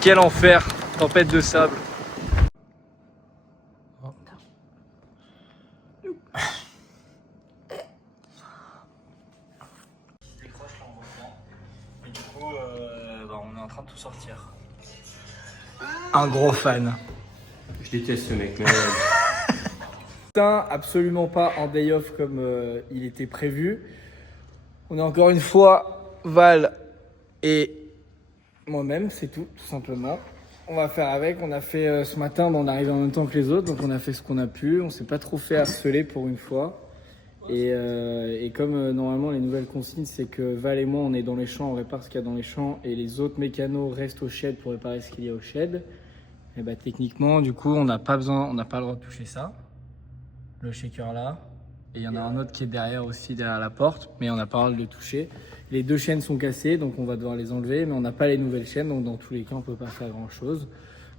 Quel enfer, tempête de sable. Et du coup, on est en train de tout sortir. Un gros fan. Je déteste ce mec, mais... Absolument pas en day off comme il était prévu. On est encore une fois Val et moi-même, c'est tout simplement. On va faire avec. On a fait ce matin, on arrive en même temps que les autres, donc on a fait ce qu'on a pu. On s'est pas trop fait harceler pour une fois. Et comme normalement les nouvelles consignes, c'est que Val et moi on est dans les champs, on répare ce qu'il y a dans les champs, et les autres mécanos restent au shed pour réparer ce qu'il y a au shed. Et bah techniquement, du coup, on n'a pas le droit de toucher ça. Le shaker là, et il y en a un autre qui est derrière aussi, derrière la porte, mais on n'a pas le droit de le toucher. Les deux chaînes sont cassées, donc on va devoir les enlever, mais on n'a pas les nouvelles chaînes, donc dans tous les cas on peut pas faire grand chose.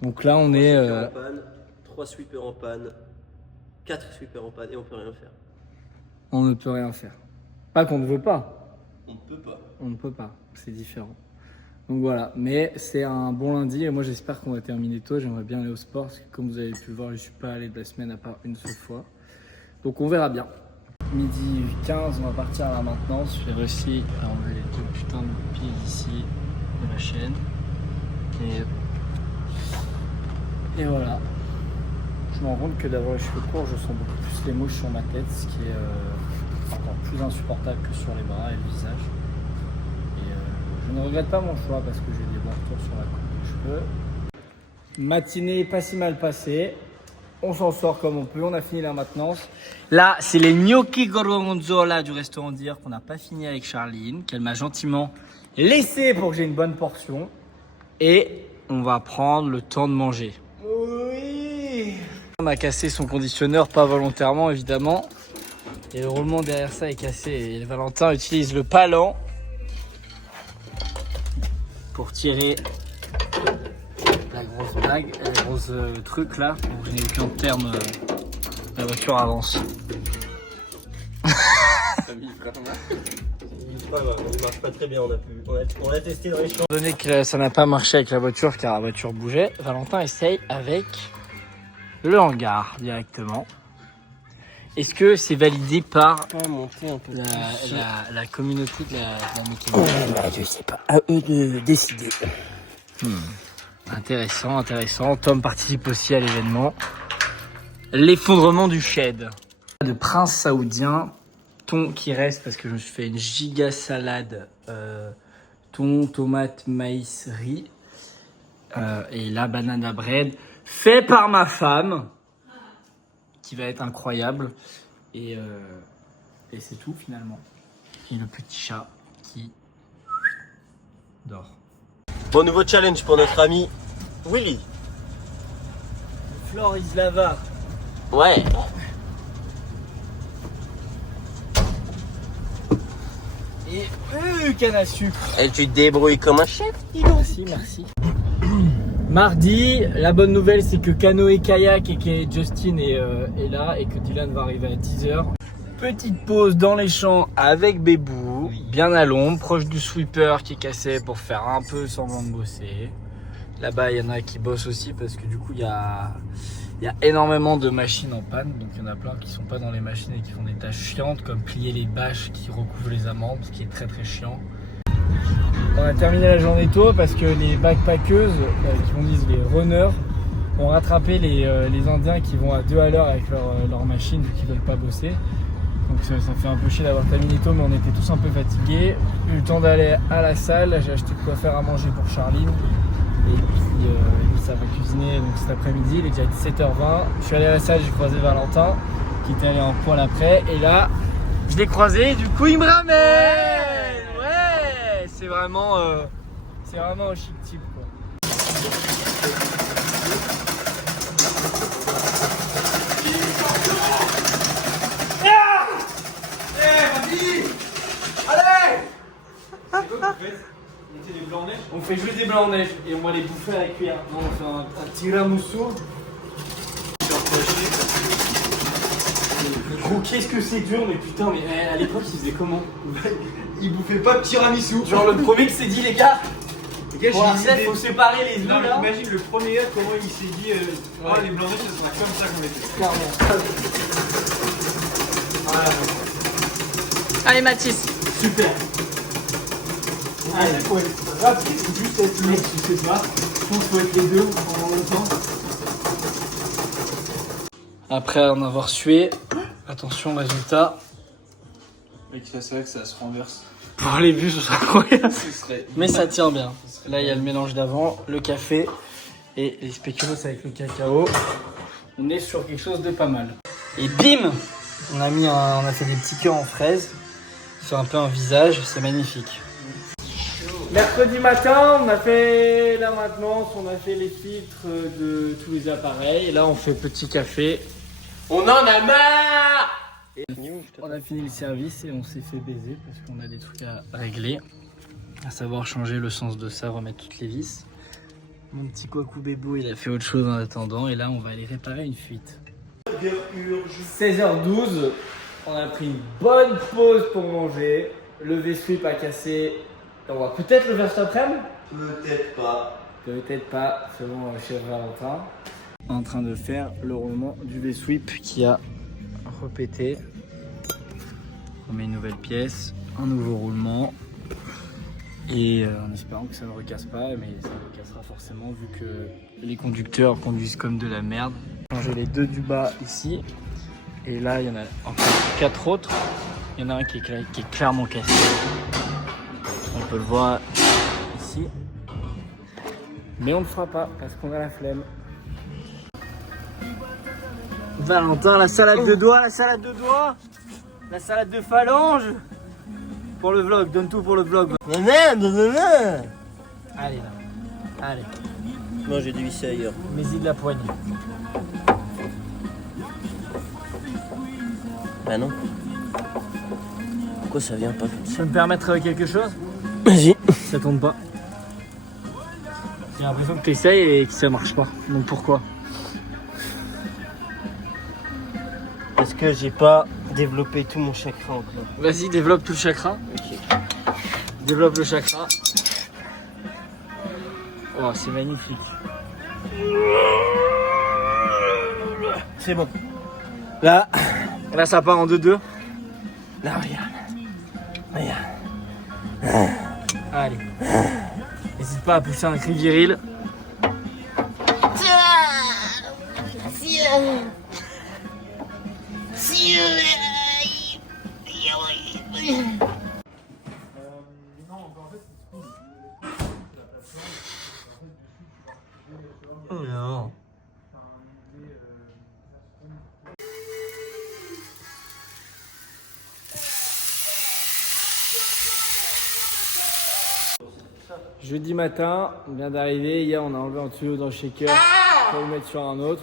Donc là on est... 3 sweepers en panne, 4 sweepers en panne, et on peut rien faire. On ne peut rien faire. Pas qu'on ne veut pas. On ne peut pas. On ne peut pas, c'est différent. Donc voilà, mais c'est un bon lundi, et moi j'espère qu'on va terminer tôt, j'aimerais bien aller au sport, parce que comme vous avez pu le voir, je ne suis pas allé de la semaine à part une seule fois. Donc on verra bien. Midi 15, on va partir à la maintenance. J'ai réussi à enlever les deux putains de pieds ici de la chaîne. Et voilà. Je me rends compte que d'avoir les cheveux courts, je sens beaucoup plus les mouches sur ma tête, ce qui est encore plus insupportable que sur les bras et le visage. Et je ne regrette pas mon choix parce que j'ai des bons retours sur la coupe de cheveux. Matinée pas si mal passée. On s'en sort comme on peut, on a fini la maintenance. Là, c'est les gnocchi gorgonzola du restaurant d'hier qu'on n'a pas fini avec Charline, qu'elle m'a gentiment laissé pour que j'ai une bonne portion. Et on va prendre le temps de manger. Oui. On a cassé son conditionneur, pas volontairement évidemment. Et le roulement derrière ça est cassé. Et Valentin utilise le palan pour tirer la grosse blague, le gros truc là, où je n'ai aucun terme, la voiture avance. Il marche pas très bien, on a testé dans les champs. Étant donné que ça n'a pas marché avec la voiture car la voiture bougeait, Valentin essaye avec le hangar directement. Est-ce que c'est validé par la communauté de la mécanique? Je sais pas, à eux de décider. Intéressant. Tom participe aussi à l'événement. L'effondrement du shed. De prince saoudien, thon qui reste parce que je me suis fait une giga salade. Thon, tomate, maïs, riz. Et la banana bread fait par ma femme. Qui va être incroyable. Et c'est tout finalement. Et le petit chat qui dort. Bon, nouveau challenge pour notre ami Willy. Floor is lava. Ouais. Et canne à sucre. Et tu te débrouilles comme un chef, dis donc. Merci. Mardi, la bonne nouvelle c'est que Canoë Kayak et que Justin est là et que Dylan va arriver à 10h. Petite pause dans les champs avec Bébou, bien à l'ombre, proche du sweeper qui est cassé pour faire un peu semblant de bosser. Là-bas, il y en a qui bossent aussi parce que du coup, il y a énormément de machines en panne. Donc, il y en a plein qui sont pas dans les machines et qui font des tâches chiantes comme plier les bâches qui recouvrent les amandes, ce qui est très très chiant. On a terminé la journée tôt parce que les backpackeuses, qui vont dire les runners, ont rattrapé les Indiens qui vont à 2 à l'heure avec leur machine vu qu'ils veulent pas bosser. Donc ça fait un peu chier d'avoir terminé tôt, mais on était tous un peu fatigués. J'ai eu le temps d'aller à la salle, j'ai acheté de quoi faire à manger pour Charline. Et puis ça va cuisiner donc cet après-midi, il est déjà 17h20. Je suis allé à la salle, j'ai croisé Valentin qui était allé en poil après. Et là, je l'ai croisé, du coup il me ramène. Ouais, c'est vraiment un chic type quoi. On fait juste des blancs en neige et on va les bouffer à la cuillère. Non, on fait un tiramisu. Gros, qu'est-ce que c'est dur, mais putain, mais à l'époque, ils faisaient comment? Il bouffait pas de tiramisu. Genre le premier qui s'est dit, les gars, Pour la recette, faut séparer les œufs Non, mais là. imagine le premier œuf, comment il s'est dit oh, les blancs d'œufs, ça sera comme ça qu'on les fait. Clairement. Voilà. Allez Mathis. Super. Allez, faut être rapide ou juste être long, je sais pas. Je pense qu'il faut être les deux en même temps. Après en avoir sué, attention résultat. Mec, c'est vrai que ça se renverse. Pour les vues, ce sera incroyable. Ce serait... Mais ça tient bien. Là, il y a le mélange d'avant, le café et les spéculoos avec le cacao. On est sur quelque chose de pas mal. Et bim, on a fait des petits cœurs en fraises. C'est un peu un visage, c'est magnifique. Mercredi matin, on a fait la maintenance, on a fait les filtres de tous les appareils. Et là, on fait petit café. On en a marre! On a fini le service et on s'est fait baiser parce qu'on a des trucs à régler. À savoir changer le sens de ça, remettre toutes les vis. Mon petit Kwaku Bébou, il a fait autre chose en attendant. Et là, on va aller réparer une fuite. 16h12, on a pris une bonne pause pour manger. Le V-Sweep a cassé. On va peut-être le faire cet après-midi. Peut-être pas. Peut-être pas, selon chez Valentin. En train de faire le roulement du V-Sweep qui a repété. On met une nouvelle pièce, un nouveau roulement. Et en espérant que ça ne recasse pas, mais ça recassera forcément vu que les conducteurs conduisent comme de la merde. J'ai les deux du bas ici. Et là, il y en a encore 4 autres. Il y en a un qui est clairement cassé. On peut le voir ici. Mais on ne le fera pas parce qu'on a la flemme. Valentin, la salade de doigts, la salade de doigts, la salade de phalange. Pour le vlog, donne tout pour le vlog. Allez là, allez. Moi j'ai dévissé ailleurs. Mets-y de la poignée. Bah non. Pourquoi ça vient pas comme Tu ça? peux me permettre quelque chose? Vas-y. Ça tombe pas. J'ai l'impression que tu essayes et que ça marche pas. Donc pourquoi? Parce que j'ai pas développé tout mon chakra encore. Vas-y, développe tout le chakra. Ok. Développe le chakra. Oh, c'est magnifique. C'est bon. Là, Ça part en 2-2. là regarde. Regarde. Allez. N'hésite pas à pousser un cri viril. Oh non. Jeudi matin, on vient d'arriver. Hier, on a enlevé un tuyau dans le shaker pour le mettre sur un autre.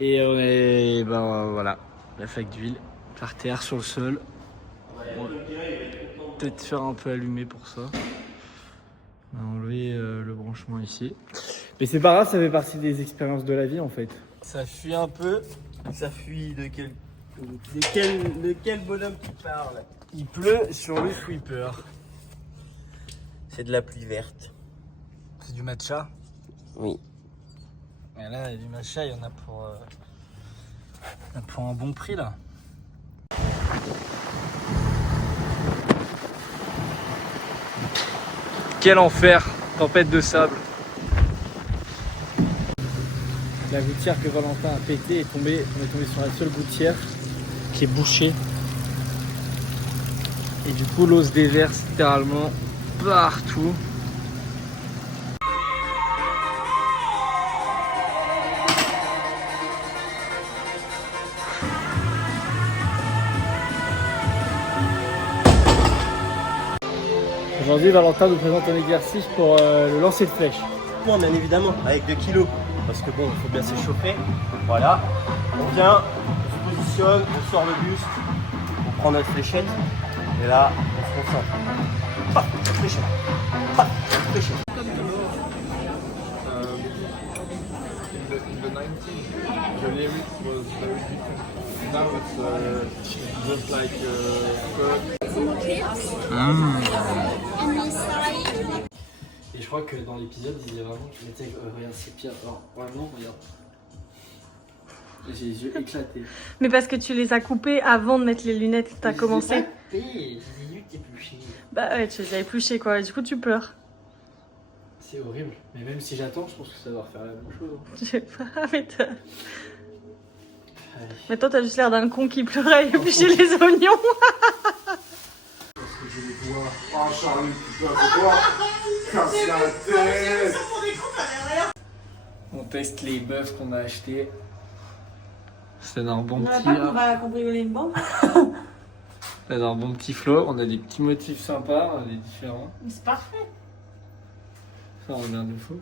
Et on est. Ben voilà, la flaque d'huile par terre sur le sol. On va peut-être faire un peu allumer pour ça. On a enlevé le branchement ici. Mais c'est pas grave, ça fait partie des expériences de la vie en fait. Ça fuit un peu. Ça fuit de quel bonhomme tu parles? Il pleut sur le sweeper. C'est de la pluie verte. C'est du matcha. Oui. Et là, du matcha, il y en a pour un bon prix là. Quel enfer, tempête de sable. La gouttière que Valentin a pété on est tombé sur la seule gouttière qui est bouchée. Et du coup, l'eau se déverse littéralement partout. Aujourd'hui, Valentin nous présente un exercice pour le lancer de flèche. Bon, bien évidemment, avec 2 kilos. Parce que bon, il faut bien s'échauffer. Voilà. On vient, on se positionne, on sort le buste, on prend notre fléchette. Et là, on se concentre. Pas, fléchette. Pas, fléchette. In the 90s, the lyrics was very different. Now it's just like And inside, Et Et je crois que dans l'épisode, il disait vraiment, je mettais, regarde, c'est pire. Alors, vraiment, regarde. J'ai les yeux éclatés. Mais parce que tu les as coupés avant de mettre les lunettes, t'as commencé. J'ai les yeux épluchés. Bah ouais, tu les as épluchés quoi, et du coup tu pleures. C'est horrible. Mais même si j'attends, je pense que ça doit refaire la même chose. Je sais pas, mais Allez. mais toi t'as juste l'air d'un con qui pleurait et éplucher les oignons. Parce que je les vois. Oh Charlie, putain, c'est quoi? Casse la tête. On teste les bœufs qu'on a achetés. C'est un bon On petit. n'a pas qu'on va cambrioler une banque. C'est un bon petit flow. On a des petits motifs sympas, on est différents. Mais c'est parfait. Ça regarde de fou.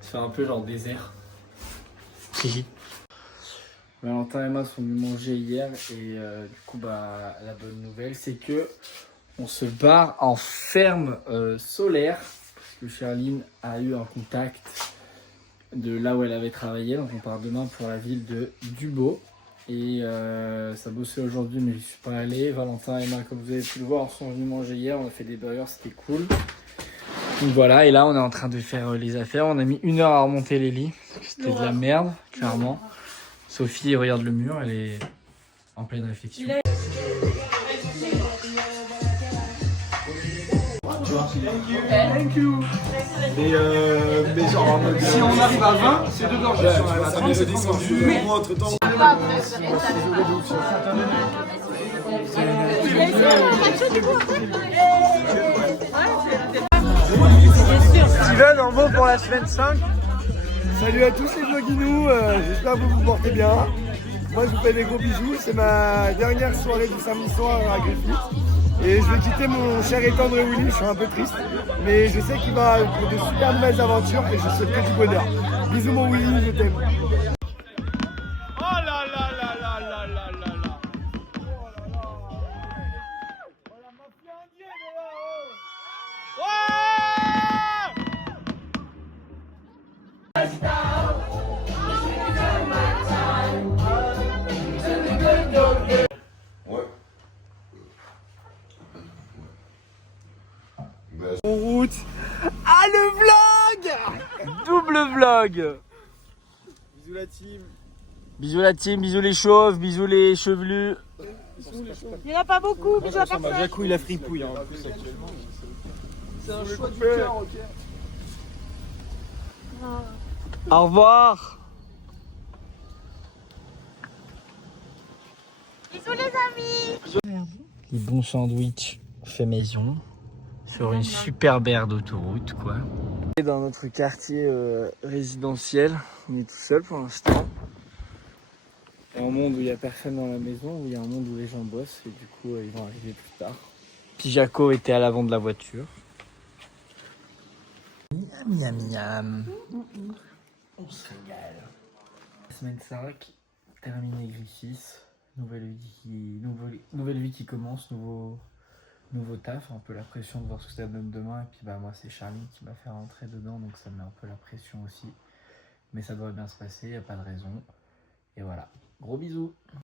Ça fait un peu genre désert. Valentin et Emma sont venus manger hier et du coup bah la bonne nouvelle c'est que on se barre en ferme solaire parce que Charline a eu un contact de là où elle avait travaillé, donc on part demain pour la ville de Dubos et ça bossait aujourd'hui mais j'y suis pas allé. Valentin et Emma, comme vous avez pu le voir, sont venus manger hier, on a fait des burgers, c'était cool. Donc voilà, et là on est en train de faire les affaires, on a mis 1 heure à remonter les lits, c'était de la merde, clairement. Sophie regarde le mur, elle est en pleine réflexion. Thank you. Mais genre en mode. Si on arrive à 20, c'est 2 gorgées. Si on arrive à 30, c'est descendu. Moi, entre temps. Steven, en mot pour la semaine 5. Salut à tous les vloguinous, j'espère que vous vous portez bien. Moi je vous fais des gros bisous, c'est ma dernière soirée du samedi soir à Griffith. Et je vais quitter mon cher et tendre Willy, je suis un peu triste. Mais je sais qu'il va pour de super nouvelles aventures et je souhaite que du bonheur. Bisous mon Willy, je t'aime. Oh là là là là là là là là. En route. Ah le vlog. Double vlog. Bisous la team. Bisous la team, bisous les chauves, bisous les chevelus. Il n'y en a pas beaucoup, bisous à personne. Jacou il a fripouille. Hein. C'est un choix du cœur, ok. Au revoir. Bisous les amis. Les bons sandwichs fait maison sur une superbe aire d'autoroute quoi. Dans notre quartier résidentiel, on est tout seul pour l'instant. Il y a un monde où il n'y a personne dans la maison, où il y a un monde où les gens bossent et du coup ils vont arriver plus tard. Puis Jaco était à l'avant de la voiture. Miam miam miam. On se régale. Semaine 5, terminé Griffith. Nouvelle vie qui commence, nouveau taf, un peu la pression de voir ce que ça donne demain. Et puis bah moi c'est Charlie qui m'a fait rentrer dedans, donc ça me met un peu la pression aussi. Mais ça doit bien se passer, y a pas de raison. Et voilà, gros bisous.